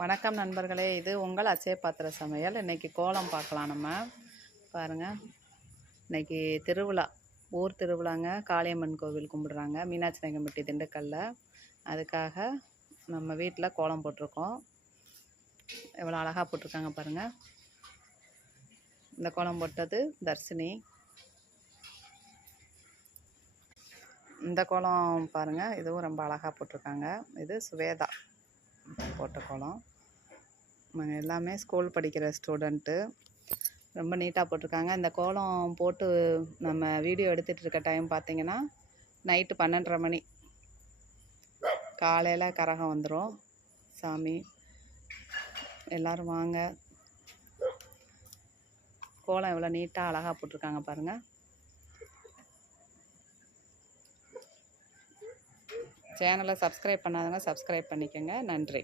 வணக்கம் நண்பர்களே, இது உங்கள் அச்சய பாத்திர சமையல். இன்றைக்கி கோலம் பார்க்கலாம். நம்ம பாருங்கள், இன்றைக்கி திருவிழா, ஊர் திருவிழாங்க. காளியம்மன் கோவில் கும்பிடுறாங்க, மீனாட்சி நாயக்கன்பட்டி திண்டுக்கல்ல. அதுக்காக நம்ம வீட்டில் கோலம் போட்டிருக்கோம். எவ்வளோ அழகாக போட்டிருக்காங்க பாருங்கள். இந்த கோலம் போட்டது தர்ஷினி. இந்த கோலம் பாருங்கள், இதுவும் ரொம்ப அழகாக போட்டிருக்காங்க. இது சுவேதா போட்ட கோலம். நாங்கள் எல்லாமே ஸ்கூல் படிக்கிற ஸ்டூடெண்ட்டு. ரொம்ப நீட்டாக போட்டிருக்காங்க. இந்த கோலம் போட்டு நம்ம வீடியோ எடுத்துகிட்டு இருக்க டைம் பார்த்திங்கன்னா நைட்டு 12:30 மணி. காலையில் கரகம் வந்துடும். சாமி எல்லோரும் வாங்க. கோலம் எவ்வளோ நீட்டாக அழகாக போட்டிருக்காங்க பாருங்கள். சேனலை சப்ஸ்கிரைப் பண்ணாதவங்க சப்ஸ்கிரைப் பண்ணிக்கோங்க. நன்றி.